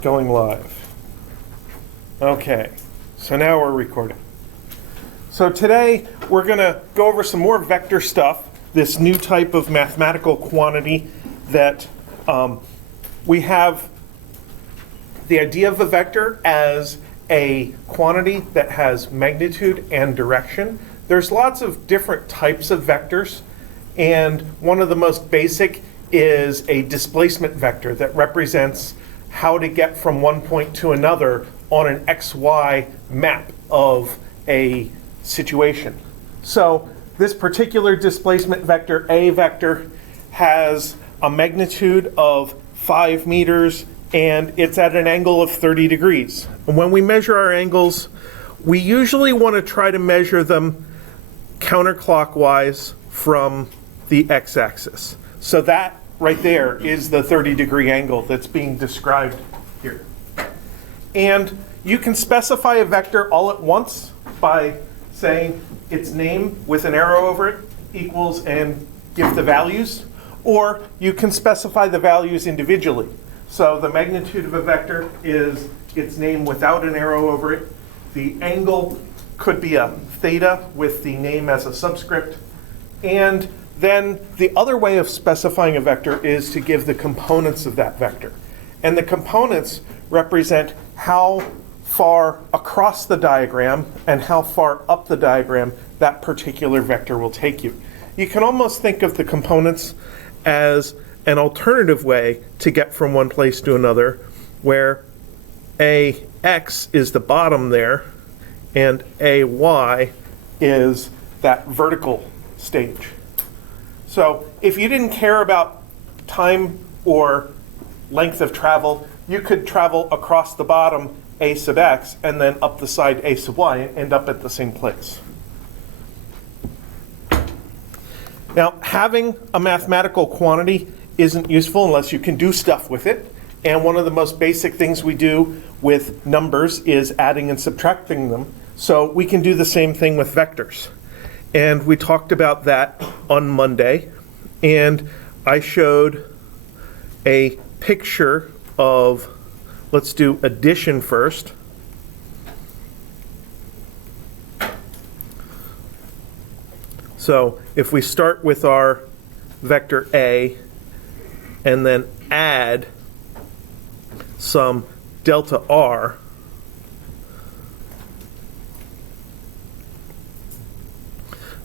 Going live. Okay, so now we're recording. So today we're going to go over some more vector stuff, this new type of mathematical quantity that we have the idea of a vector as a quantity that has magnitude and direction. There's lots of different types of vectors, and one of the most basic is a displacement vector that represents how to get from one point to another on an XY map of a situation. So this particular displacement vector, A vector, has a magnitude of 5 meters and it's at an angle of 30 degrees. And when we measure our angles, we usually want to try to measure them counterclockwise from the x-axis. So that right there is the 30-degree angle that's being described here. And you can specify a vector all at once by saying its name with an arrow over it equals and give the values, or you can specify the values individually. So the magnitude of a vector is its name without an arrow over it. The angle could be a theta with the name as a subscript, and then the other way of specifying a vector is to give the components of that vector. And the components represent how far across the diagram and how far up the diagram that particular vector will take you. You can almost think of the components as an alternative way to get from one place to another, where AX is the bottom there and AY is that vertical stage. So if you didn't care about time or length of travel, you could travel across the bottom A sub x and then up the side A sub y and end up at the same place. Now, having a mathematical quantity isn't useful unless you can do stuff with it. And one of the most basic things we do with numbers is adding and subtracting them. So we can do the same thing with vectors. And we talked about that on Monday, and I showed a picture of, let's do addition first. So if we start with our vector A and then add some delta R,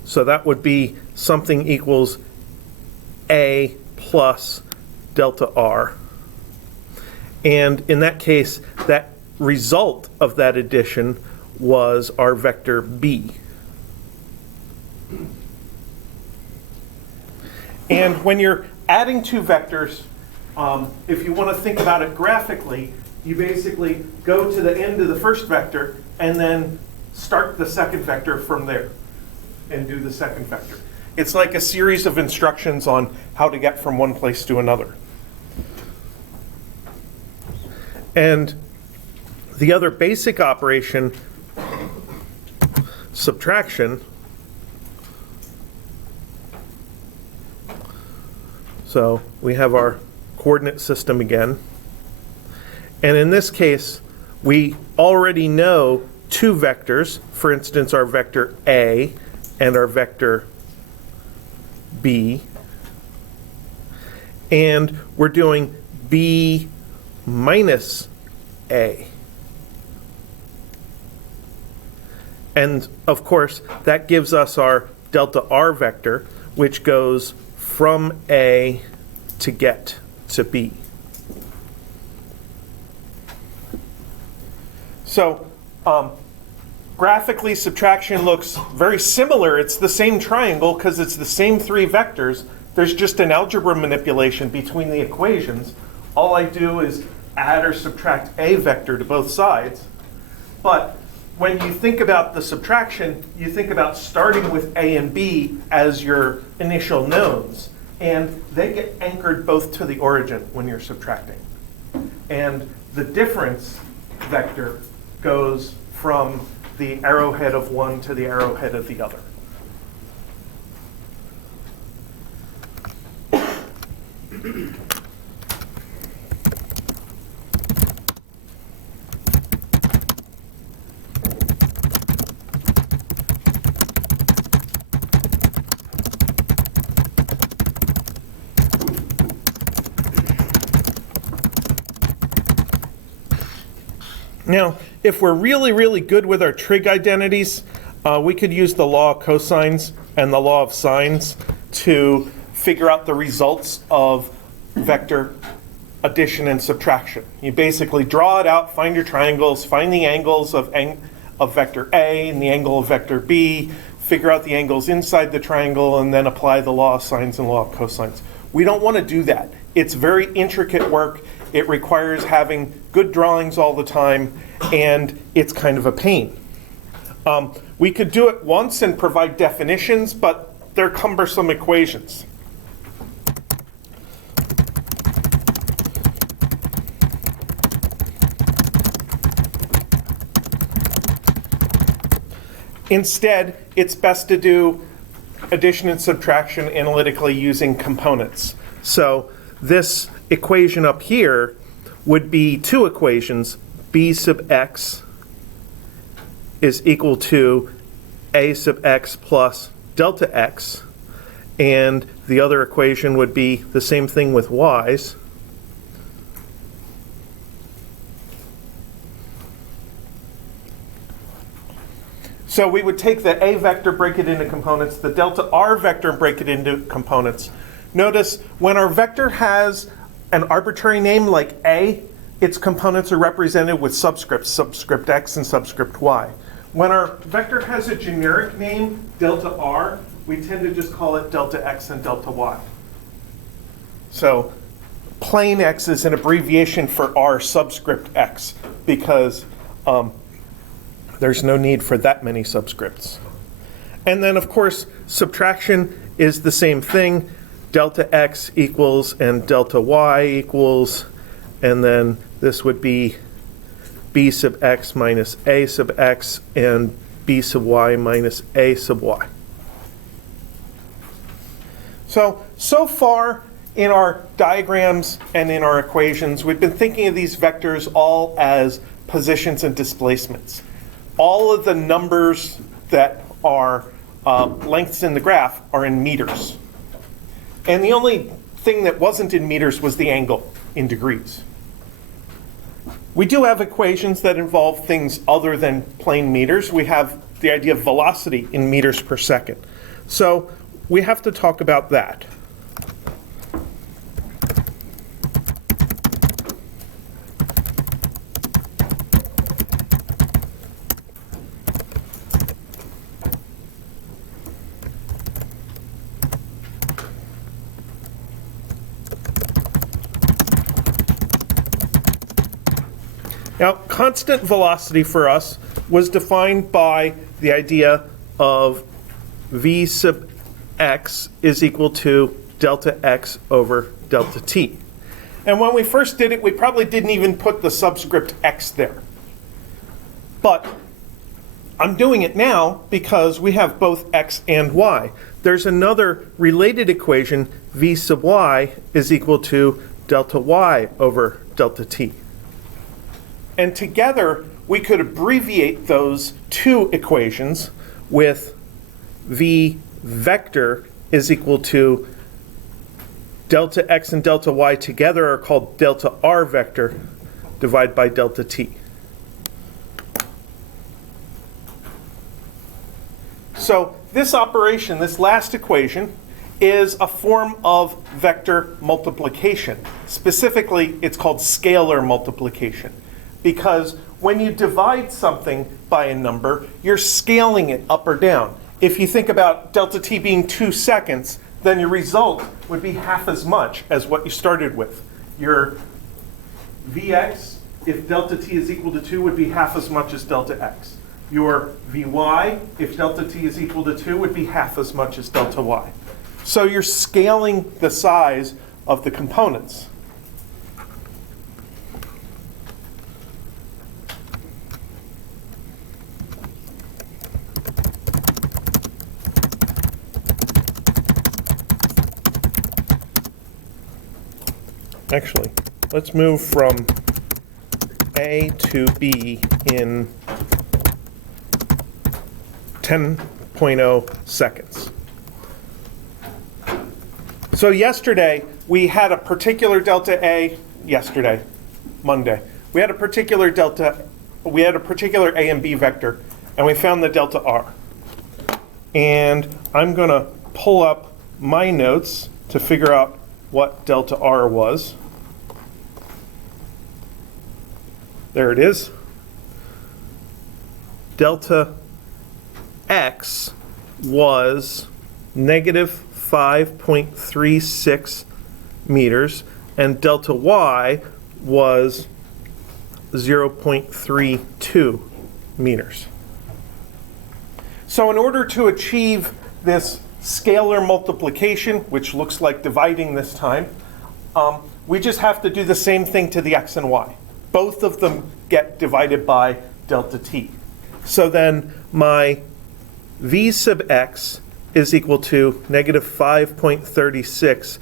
so that would be something equals A plus delta R. And in that case, that result of that addition was our vector B. And when you're adding two vectors, if you want to think about it graphically, you basically go to the end of the first vector and then start the second vector from there and do the second vector. It's like a series of instructions on how to get from one place to another. And the other basic operation, subtraction, so we have our coordinate system again. And in this case, we already know two vectors, for instance, our vector A and our vector B. And we're doing B minus A. And of course, that gives us our delta R vector, which goes from A to get to B. So graphically, subtraction looks very similar. It's the same triangle because it's the same three vectors. There's just an algebra manipulation between the equations. All I do is add or subtract a vector to both sides. But when you think about the subtraction, you think about starting with A and B as your initial knowns. And they get anchored both to the origin when you're subtracting. And the difference vector goes from the arrowhead of one to the arrowhead of the other. Now, if we're really, really good with our trig identities, we could use the law of cosines and the law of sines to figure out the results of vector addition and subtraction. You basically draw it out, find your triangles, find the angles of vector A and the angle of vector B, figure out the angles inside the triangle, and then apply the law of sines and law of cosines. We don't want to do that. It's very intricate work. It requires having good drawings all the time, and it's kind of a pain. We could do it once and provide definitions, but they're cumbersome equations. Instead, it's best to do addition and subtraction analytically using components. So this equation up here would be two equations. B sub x is equal to a sub x plus delta x. And the other equation would be the same thing with y's. So we would take the a vector, break it into components, the delta r vector, and break it into components. Notice when our vector has an arbitrary name like a, its components are represented with subscripts, subscript x and subscript y. When our vector has a generic name, delta r, we tend to just call it delta x and delta y. So plain x is an abbreviation for r subscript x because there's no need for that many subscripts. And then, of course, subtraction is the same thing. Delta x equals and delta y equals, and then this would be b sub x minus a sub x and b sub y minus a sub y. So far in our diagrams and in our equations, we've been thinking of these vectors all as positions and displacements. All of the numbers that are lengths in the graph are in meters. And the only thing that wasn't in meters was the angle in degrees. We do have equations that involve things other than plain meters. We have the idea of velocity in meters per second. So we have to talk about that. Now, constant velocity for us was defined by the idea of v sub x is equal to delta x over delta t. And when we first did it, we probably didn't even put the subscript x there. But I'm doing it now because we have both x and y. There's another related equation, v sub y is equal to delta y over delta t. And together, we could abbreviate those two equations with v vector is equal to delta x and delta y together are called delta r vector divided by delta t. So this operation, this last equation, is a form of vector multiplication. Specifically, it's called scalar multiplication. Because when you divide something by a number, you're scaling it up or down. If you think about delta t being 2 seconds, then your result would be half as much as what you started with. Your Vx, if delta t is equal to 2, would be half as much as delta x. Your Vy, if delta t is equal to 2, would be half as much as delta y. So you're scaling the size of the components. Actually, let's move from A to B in 10.0 seconds. So yesterday, we had a particular delta A, Monday. We had a particular delta we had a particular A and B vector, and we found the delta R. And I'm going to pull up my notes to figure out what delta R was. There it is. Delta X was negative 5.36 meters, and delta Y was 0.32 meters. So in order to achieve this scalar multiplication, which looks like dividing this time, we just have to do the same thing to the x and y. Both of them get divided by delta t. So then my v sub x is equal to negative 5.36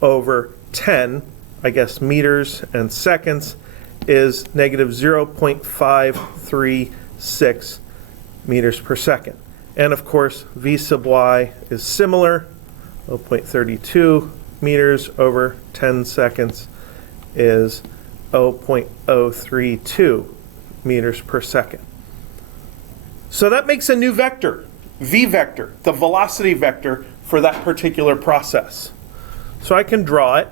over 10, I guess meters and seconds, is negative 0.536 meters per second. And of course, v sub y is similar, 0.32 meters over 10 seconds is 0.032 meters per second. So that makes a new vector, v vector, the velocity vector for that particular process. So I can draw it.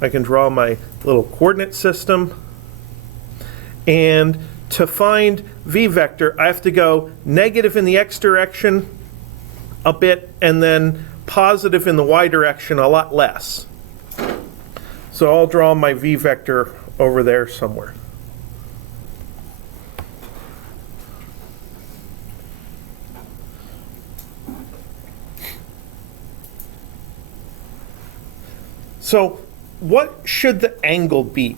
I can draw my little coordinate system. And to find v vector, I have to go negative in the x direction a bit, and then positive in the y direction a lot less. So I'll draw my v vector over there somewhere. So what should the angle be?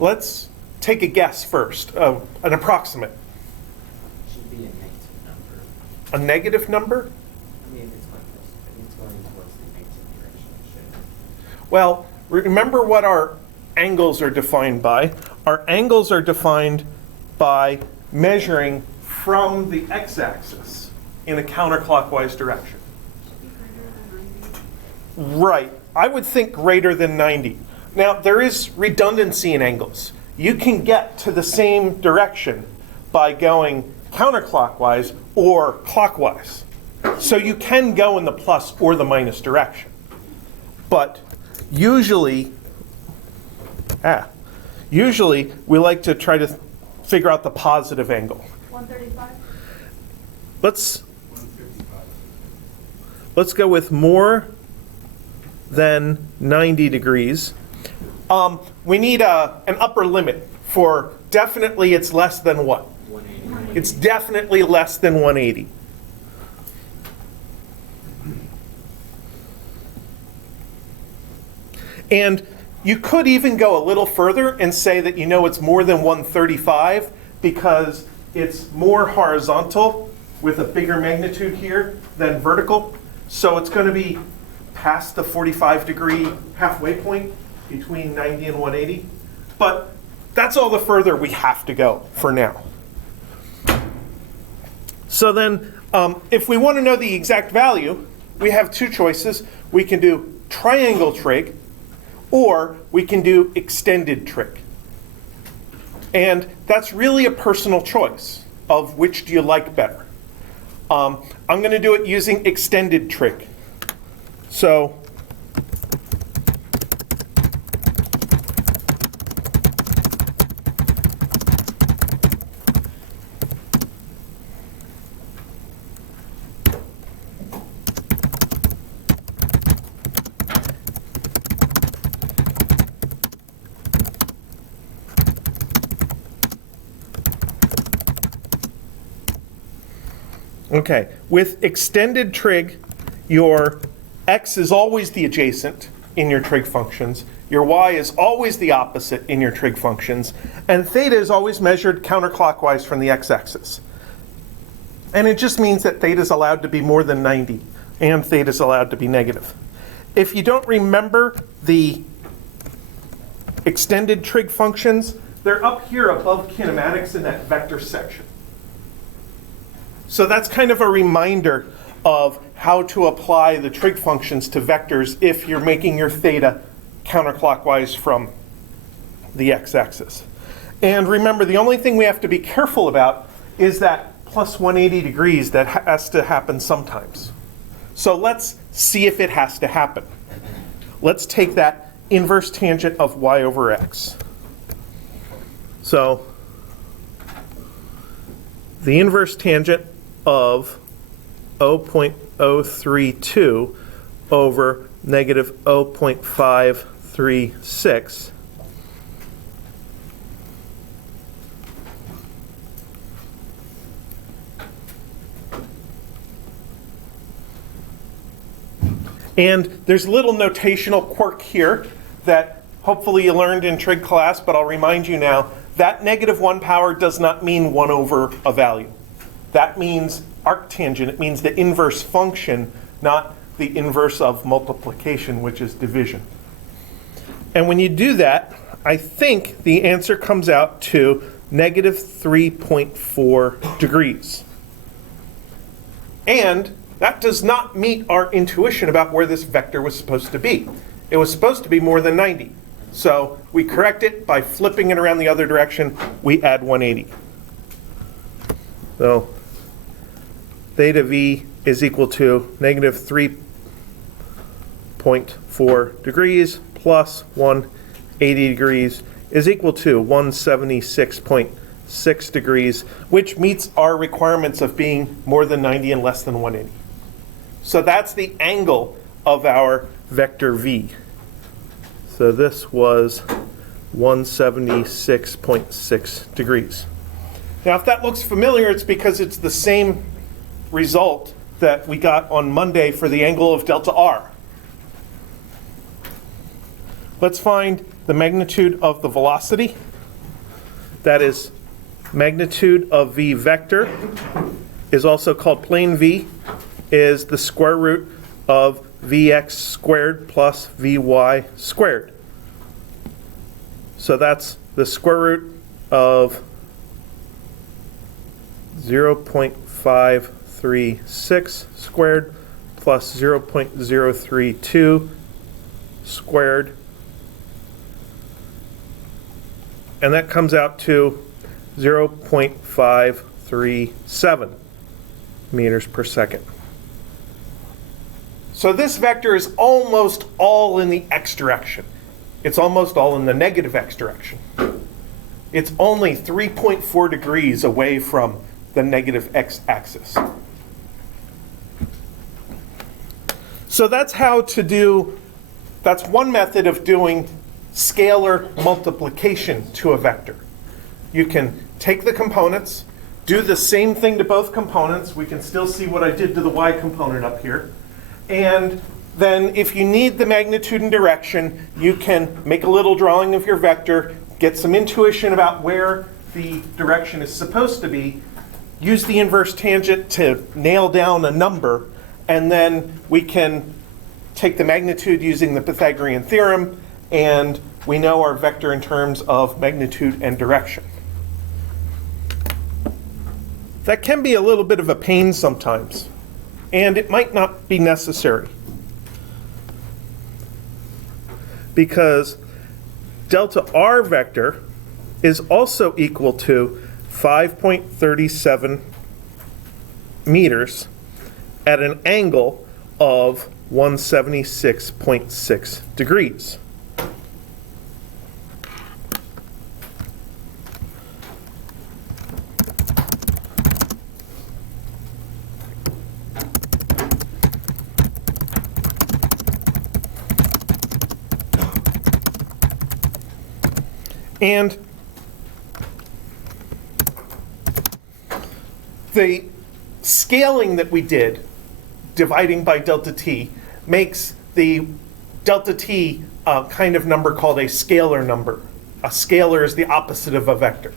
Let's take a guess first, an approximate. It should be a negative number. A negative number? I mean, if it's like this, if it's going towards the negative direction, it should. Well, remember what our angles are defined by. Our angles are defined by measuring from the x-axis in a counterclockwise direction. Right. I would think greater than 90. Now, there is redundancy in angles. You can get to the same direction by going counterclockwise or clockwise. So you can go in the plus or the minus direction. But usually we like to try to figure out the positive angle. 135? Let's go with more than 90 degrees. We need an upper limit for definitely it's less than what? 180. It's definitely less than 180. And you could even go a little further and say that you know it's more than 135 because it's more horizontal with a bigger magnitude here than vertical. So it's going to be past the 45-degree halfway point between 90 and 180. But that's all the further we have to go for now. So then if we want to know the exact value, we have two choices. We can do triangle trig, or we can do extended trig. And that's really a personal choice of which do you like better. I'm going to do it using extended trig. So okay, with extended trig, your x is always the adjacent in your trig functions, your y is always the opposite in your trig functions, and theta is always measured counterclockwise from the x-axis. And it just means that theta is allowed to be more than 90, and theta is allowed to be negative. If you don't remember the extended trig functions, they're up here above kinematics in that vector section. So that's kind of a reminder of how to apply the trig functions to vectors if you're making your theta counterclockwise from the x-axis. And remember, the only thing we have to be careful about is that plus 180 degrees that has to happen sometimes. So let's see if it has to happen. Let's take that inverse tangent of y over x. So the inverse tangent of 0.032 over negative 0.536 and there's a little notational quirk here that hopefully you learned in trig class, but I'll remind you now, that negative 1 power does not mean 1 over a value. That means arctangent. It means the inverse function, not the inverse of multiplication, which is division. And when you do that, I think the answer comes out to negative 3.4 degrees. And that does not meet our intuition about where this vector was supposed to be. It was supposed to be more than 90. So we correct it by flipping it around the other direction. We add 180. So theta v is equal to negative 3.4 degrees plus 180 degrees is equal to 176.6 degrees, which meets our requirements of being more than 90 and less than 180. So that's the angle of our vector v. So this was 176.6 degrees. Now, if that looks familiar, it's because it's the same result that we got on Monday for the angle of delta r. Let's find the magnitude of the velocity. That is, magnitude of v vector is also called plane v, is the square root of vx squared plus vy squared. So that's the square root of 0.536 squared plus 0.032 squared. And that comes out to 0.537 meters per second. So this vector is almost all in the x direction. It's almost all in the negative x direction. It's only 3.4 degrees away from the negative x-axis. So that's how to do, that's one method of doing scalar multiplication to a vector. You can take the components, do the same thing to both components. We can still see what I did to the y component up here. And then if you need the magnitude and direction, you can make a little drawing of your vector, get some intuition about where the direction is supposed to be, use the inverse tangent to nail down a number, and then we can take the magnitude using the Pythagorean theorem, and we know our vector in terms of magnitude and direction. That can be a little bit of a pain sometimes, and it might not be necessary, because delta r vector is also equal to 5.37 meters at an angle of 176.6 degrees. And the scaling that we did, dividing by delta t, makes the delta t kind of number called a scalar number. A scalar is the opposite of a vector.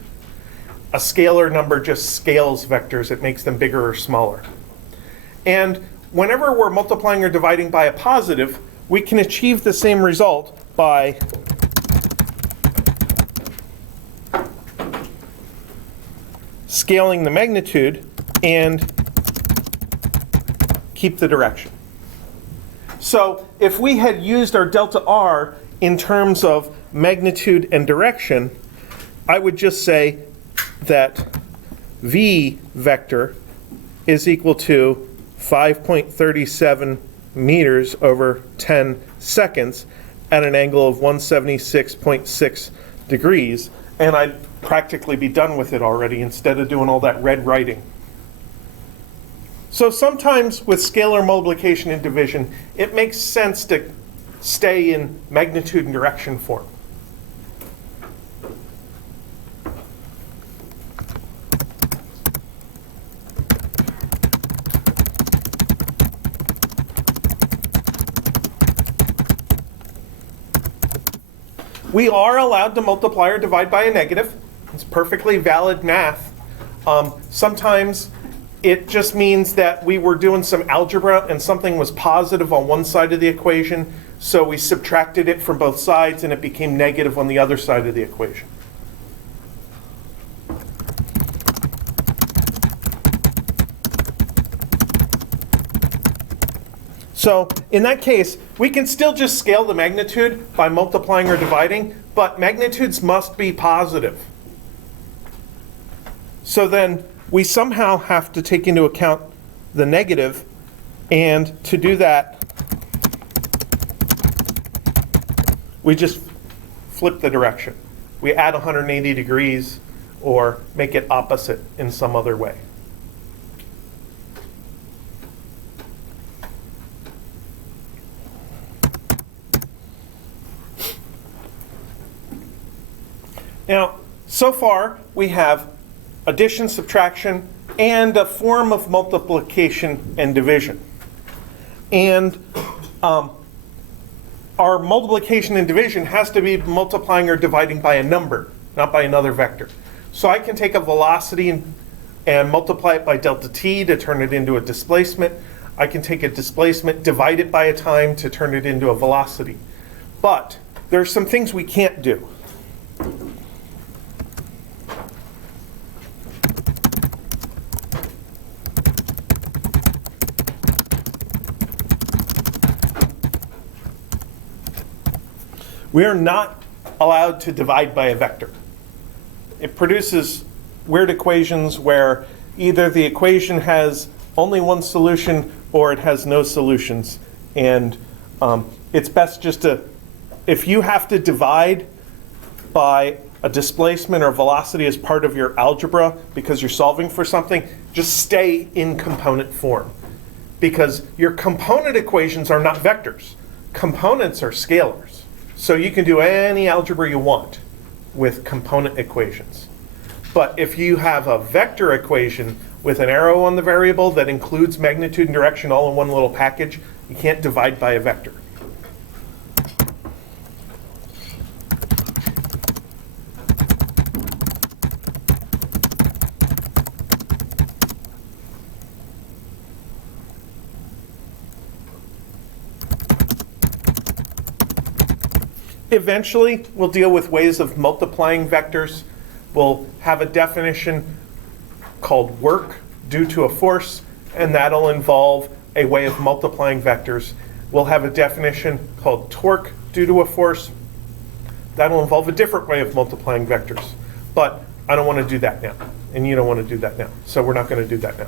A scalar number just scales vectors. It makes them bigger or smaller. And whenever we're multiplying or dividing by a positive, we can achieve the same result by scaling the magnitude and keep the direction. So if we had used our delta r in terms of magnitude and direction, I would just say that v vector is equal to 5.37 meters over 10 seconds at an angle of 176.6 degrees, and I'd practically be done with it already instead of doing all that red writing. So sometimes with scalar multiplication and division, it makes sense to stay in magnitude and direction form. We are allowed to multiply or divide by a negative. It's perfectly valid math. Sometimes it just means that we were doing some algebra and something was positive on one side of the equation, so we subtracted it from both sides and it became negative on the other side of the equation. So in that case, we can still just scale the magnitude by multiplying or dividing, but magnitudes must be positive. So then we somehow have to take into account the negative, and to do that, we just flip the direction. We add 180 degrees or make it opposite in some other way. Now, so far we have addition, subtraction, and a form of multiplication and division. And our multiplication and division has to be multiplying or dividing by a number, not by another vector. So I can take a velocity and multiply it by delta t to turn it into a displacement. I can take a displacement, divide it by a time to turn it into a velocity. But there are some things we can't do. We are not allowed to divide by a vector. It produces weird equations where either the equation has only one solution or it has no solutions. And it's best just to, if you have to divide by a displacement or velocity as part of your algebra because you're solving for something, just stay in component form. Because your component equations are not vectors. Components are scalars. So you can do any algebra you want with component equations. But if you have a vector equation with an arrow on the variable that includes magnitude and direction all in one little package, you can't divide by a vector. Eventually, we'll deal with ways of multiplying vectors. We'll have a definition called work due to a force, and that'll involve a way of multiplying vectors. We'll have a definition called torque due to a force. That'll involve a different way of multiplying vectors. But I don't want to do that now, and you don't want to do that now. So we're not going to do that now.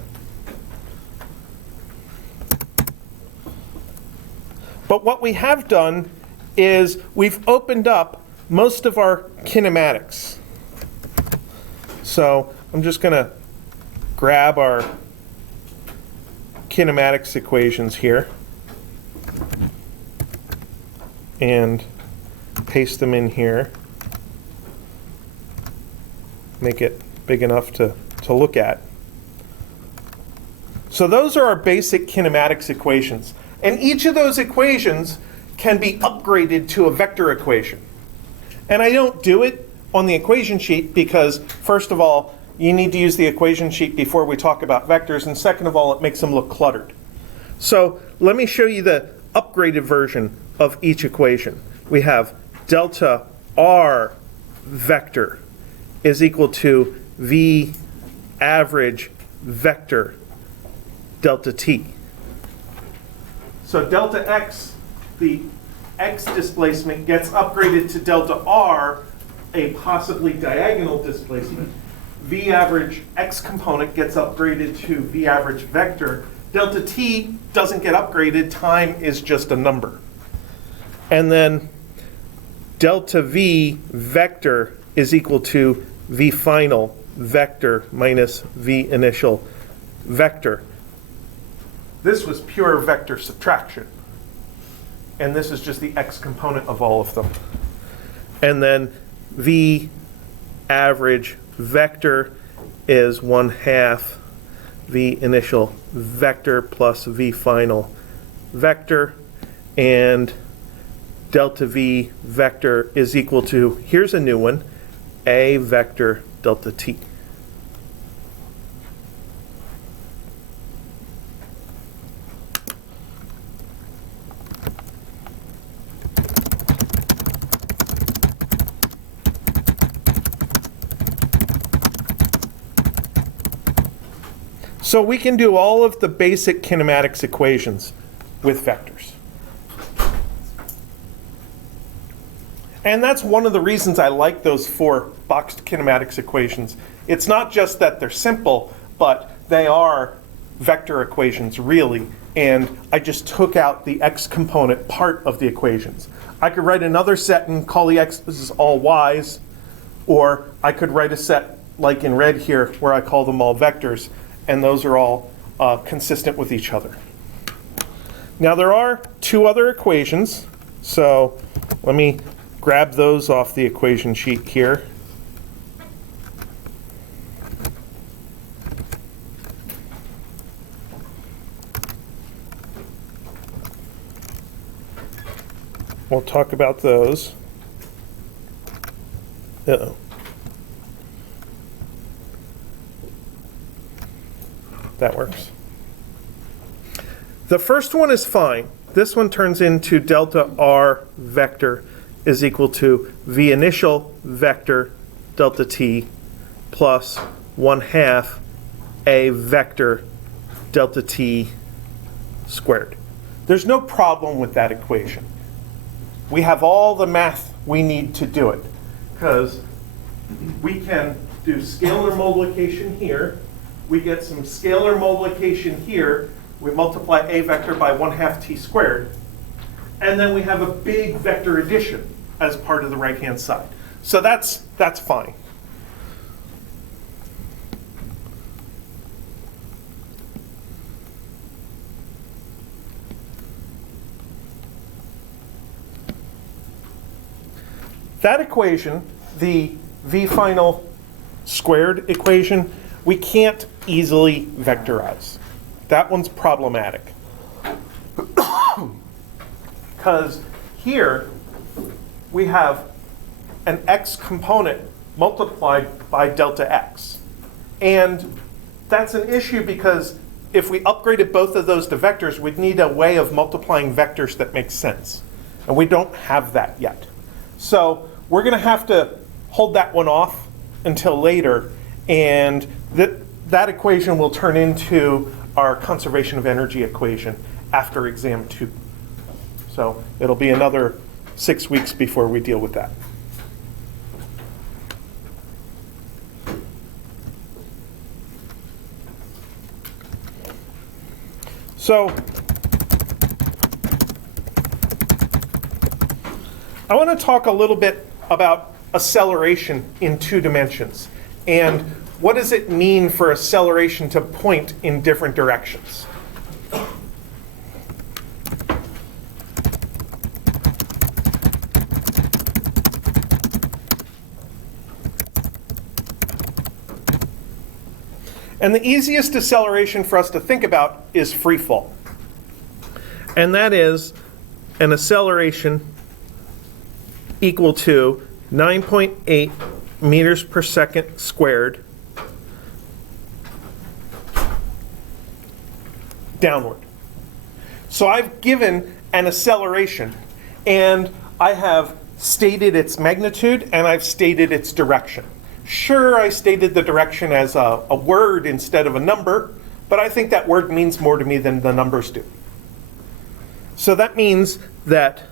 But what we have done is we've opened up most of our kinematics. So I'm just going to grab our kinematics equations here and paste them in here. Make it big enough to look at. So those are our basic kinematics equations. And each of those equations can be upgraded to a vector equation. And I don't do it on the equation sheet because, first of all, you need to use the equation sheet before we talk about vectors, and second of all, it makes them look cluttered. So let me show you the upgraded version of each equation. We have delta r vector is equal to v average vector delta t. So delta x the x displacement gets upgraded to delta r, a possibly diagonal displacement. V average x component gets upgraded to V average vector. Delta t doesn't get upgraded, time is just a number. And then delta V vector is equal to V final vector minus V initial vector. This was pure vector subtraction. And this is just the x component of all of them. And then V average vector is 1/2 V initial vector plus V final vector. And delta V vector is equal to, here's a new one, A vector delta t. So we can do all of the basic kinematics equations with vectors. And that's one of the reasons I like those 4 boxed kinematics equations. It's not just that they're simple, but they are vector equations, really. And I just took out the x component part of the equations. I could write another set and call the x's all y's, or I could write a set like in red here where I call them all vectors, and those are all consistent with each other. Now there are 2 other equations, so let me grab those off the equation sheet here. We'll talk about those. Uh-oh. That works. The first one is fine. This one turns into delta r vector is equal to V initial vector delta t plus 1/2 A vector delta t squared. There's no problem with that equation. We have all the math we need to do it, because we can do scalar multiplication here. We get some scalar multiplication here. We multiply A vector by 1/2 t squared. And then we have a big vector addition as part of the right-hand side. So that's fine. That equation, the V final squared equation, we can't easily vectorize. That one's problematic. Because here we have an x component multiplied by delta x. And that's an issue because if we upgraded both of those to vectors, we'd need a way of multiplying vectors that makes sense. And we don't have that yet. So we're going to have to hold that one off until later. And that equation will turn into our conservation of energy equation after exam 2. So it'll be another 6 weeks before we deal with that. So I want to talk a little bit about acceleration in 2 dimensions. And what does it mean for acceleration to point in different directions? And the easiest acceleration for us to think about is free fall. And that is an acceleration equal to 9.8 meters per second squared downward. So I've given an acceleration, and I have stated its magnitude, and I've stated its direction. Sure, I stated the direction as a word instead of a number, but I think that word means more to me than the numbers do. So that means that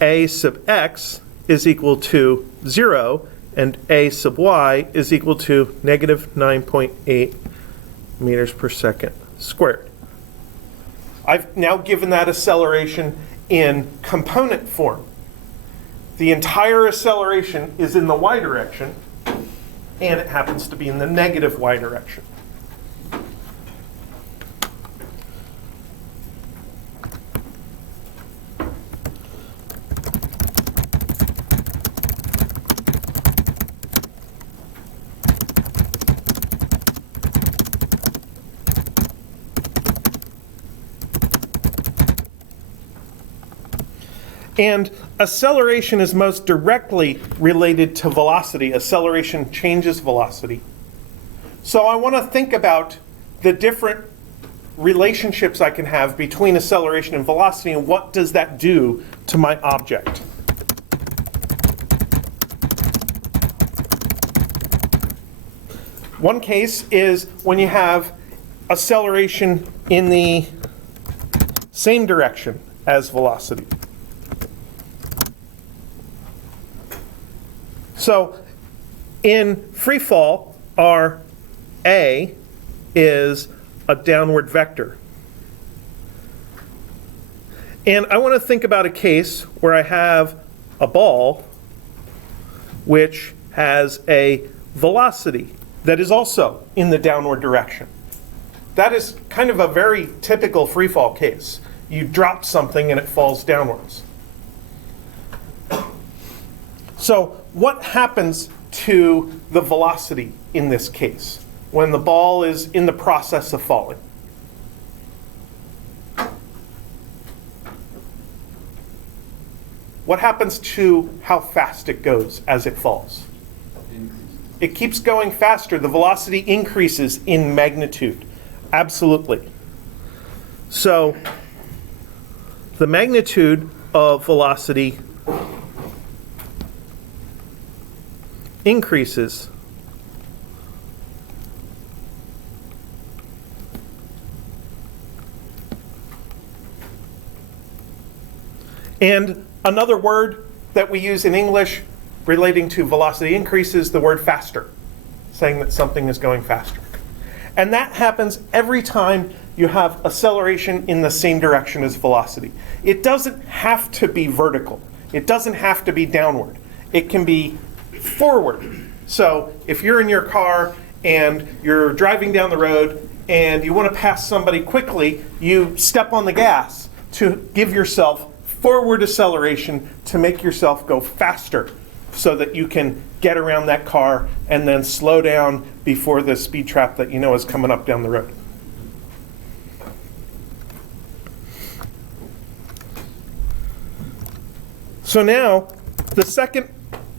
a sub x is equal to 0 and a sub y is equal to negative 9.8 meters per second squared. I've now given that acceleration in component form. The entire acceleration is in the y direction, and it happens to be in the negative y direction. And acceleration is most directly related to velocity. Acceleration changes velocity. So I want to think about the different relationships I can have between acceleration and velocity, and what does that do to my object. One case is when you have acceleration in the same direction as velocity. So in free fall, our A is a downward vector. And I want to think about a case where I have a ball which has a velocity that is also in the downward direction. That is kind of a very typical free fall case. You drop something and it falls downwards. So what happens to the velocity in this case when the ball is in the process of falling? What happens to how fast it goes as it falls? It keeps going faster. The velocity increases in magnitude. Absolutely. So the magnitude of velocity increases and another word that we use in English relating to velocity increases the word faster, saying that something is going faster. And that happens every time you have acceleration in the same direction as velocity. It doesn't have to be vertical. It doesn't have to be downward. It can be forward. So if you're in your car and you're driving down the road and you want to pass somebody quickly, you step on the gas to give yourself forward acceleration to make yourself go faster so that you can get around that car and then slow down before the speed trap that you know is coming up down the road. So now, the second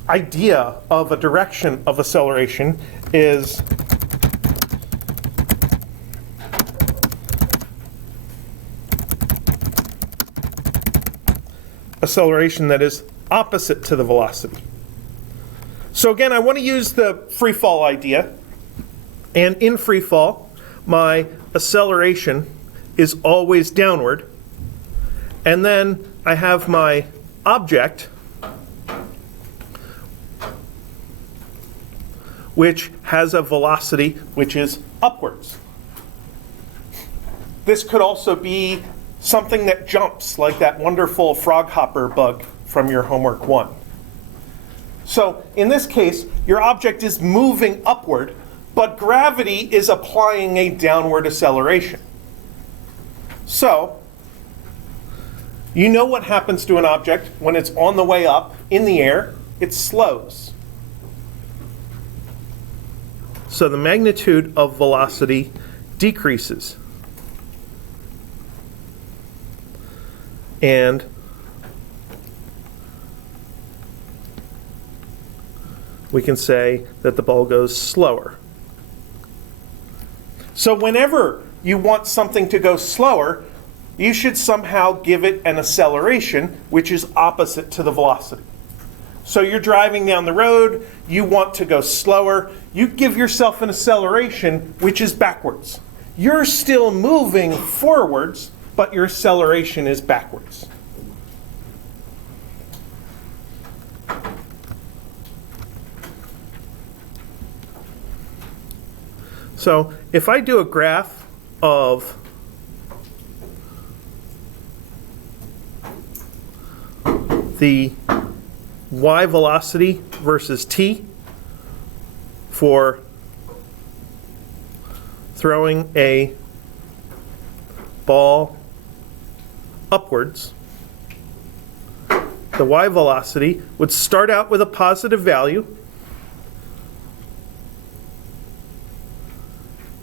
idea of a direction of acceleration is acceleration that is opposite to the velocity. So again, I want to use the free fall idea. And in free fall, my acceleration is always downward. And then I have my object, which has a velocity which is upwards. This could also be something that jumps, like that wonderful frog hopper bug from your homework 1. So in this case, your object is moving upward, but gravity is applying a downward acceleration. So you know what happens to an object when it's on the way up in the air? It slows. So the magnitude of velocity decreases. And we can say that the ball goes slower. So whenever you want something to go slower, you should somehow give it an acceleration which is opposite to the velocity. So you're driving down the road, you want to go slower, you give yourself an acceleration which is backwards. You're still moving forwards, but your acceleration is backwards. So if I do a graph of the y velocity versus t for throwing a ball upwards, the y velocity would start out with a positive value,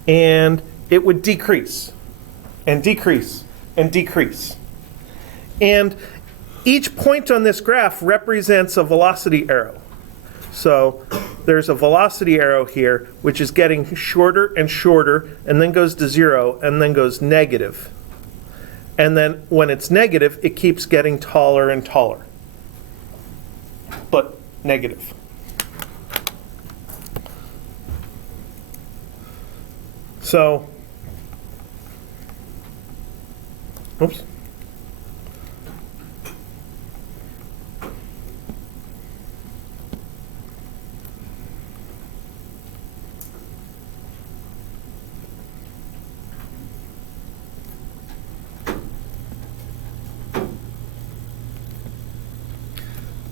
and it would decrease and decrease and decrease. And each point on this graph represents a velocity arrow. So there's a velocity arrow here, which is getting shorter and shorter, and then goes to 0, and then goes negative. And then when it's negative, it keeps getting taller and taller, but negative. So, oops.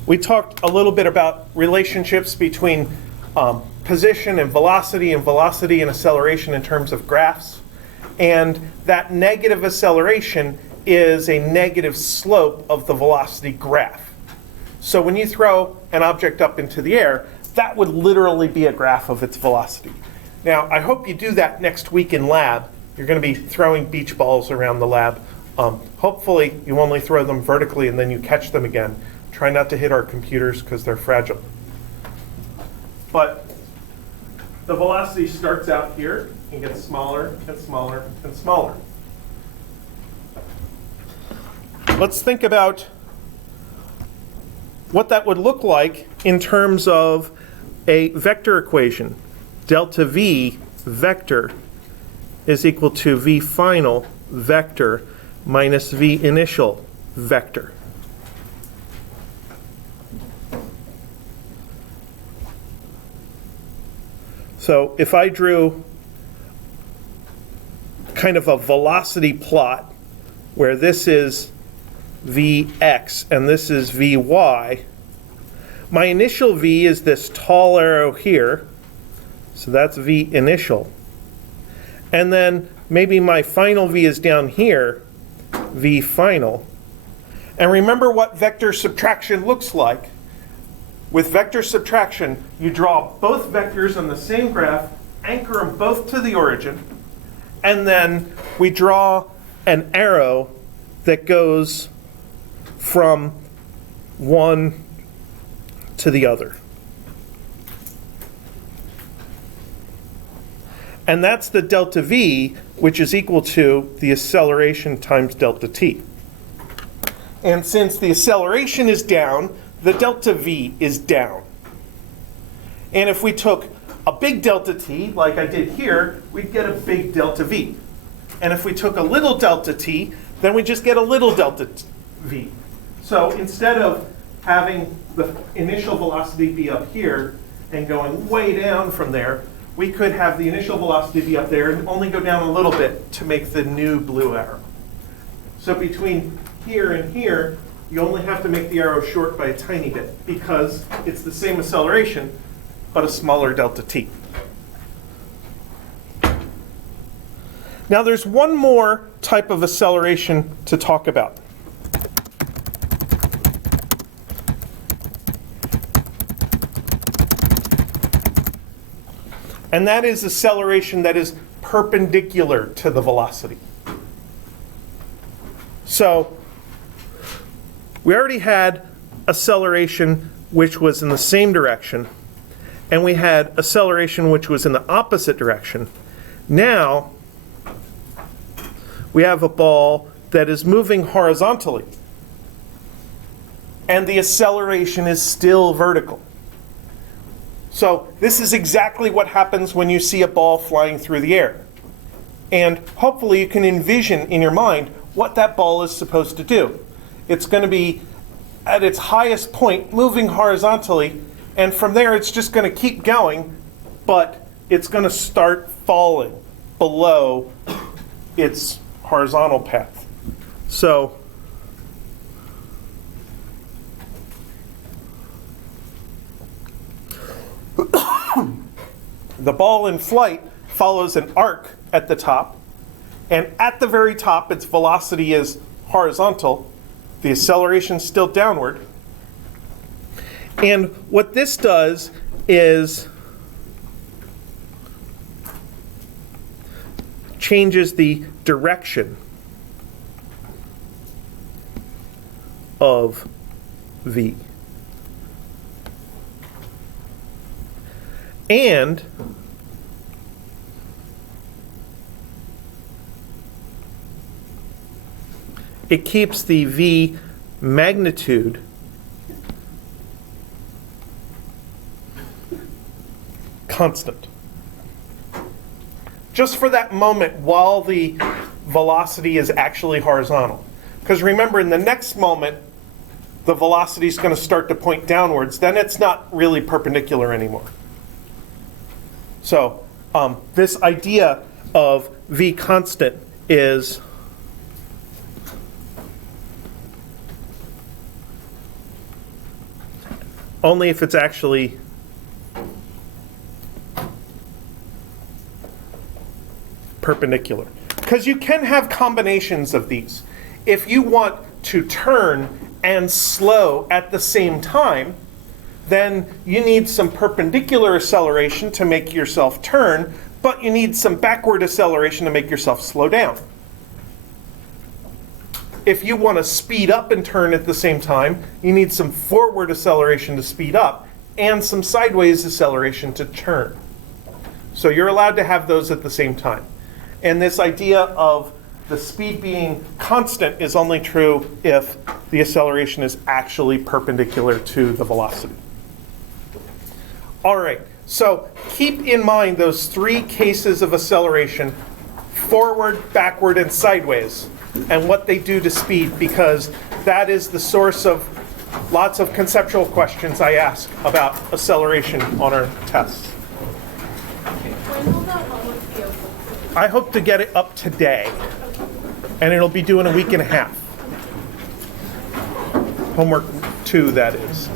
We talked a little bit about relationships between position and velocity and acceleration in terms of graphs. And that negative acceleration is a negative slope of the velocity graph. So when you throw an object up into the air, that would literally be a graph of its velocity. Now, I hope you do that next week in lab. You're going to be throwing beach balls around the lab. Hopefully, you only throw them vertically and then you catch them again. Try not to hit our computers because they're fragile. But the velocity starts out here and gets smaller and smaller and smaller. Let's think about what that would look like in terms of a vector equation. Delta V vector is equal to V final vector minus V initial vector. So if I drew kind of a velocity plot where this is Vx and this is Vy, my initial V is this tall arrow here, so that's V initial. And then maybe my final V is down here, V final. And remember what vector subtraction looks like. With vector subtraction, you draw both vectors on the same graph, anchor them both to the origin, and then we draw an arrow that goes from one to the other. And that's the delta V, which is equal to the acceleration times delta t. And since the acceleration is down, the delta V is down. And if we took a big delta t, like I did here, we'd get a big delta V. And if we took a little delta t, then we just get a little delta V. So instead of having the initial velocity be up here and going way down from there, we could have the initial velocity be up there and only go down a little bit to make the new blue arrow. So between here and here, you only have to make the arrow short by a tiny bit because it's the same acceleration, but a smaller delta t. Now there's one more type of acceleration to talk about. And that is acceleration that is perpendicular to the velocity. So we already had acceleration which was in the same direction, and we had acceleration which was in the opposite direction. Now we have a ball that is moving horizontally, and the acceleration is still vertical. So this is exactly what happens when you see a ball flying through the air. And hopefully you can envision in your mind what that ball is supposed to do. It's going to be at its highest point moving horizontally, and from there it's just going to keep going, but it's going to start falling below its horizontal path. So the ball in flight follows an arc at the top, and at the very top, its velocity is horizontal. The acceleration is still downward. And what this does is changes the direction of V. And it keeps the V magnitude constant. Just for that moment while the velocity is actually horizontal. Because remember, in the next moment, the velocity is going to start to point downwards. Then it's not really perpendicular anymore. So this idea of V constant is only if it's actually perpendicular. Because you can have combinations of these. If you want to turn and slow at the same time, then you need some perpendicular acceleration to make yourself turn, but you need some backward acceleration to make yourself slow down. If you want to speed up and turn at the same time, you need some forward acceleration to speed up and some sideways acceleration to turn. So you're allowed to have those at the same time. And this idea of the speed being constant is only true if the acceleration is actually perpendicular to the velocity. All right, so keep in mind those three cases of acceleration: forward, backward, and sideways, and what they do to speed, because that is the source of lots of conceptual questions I ask about acceleration on our tests. When will the homework be open? I hope to get it up today, and it'll be due in a week and a half. Homework 2, that is.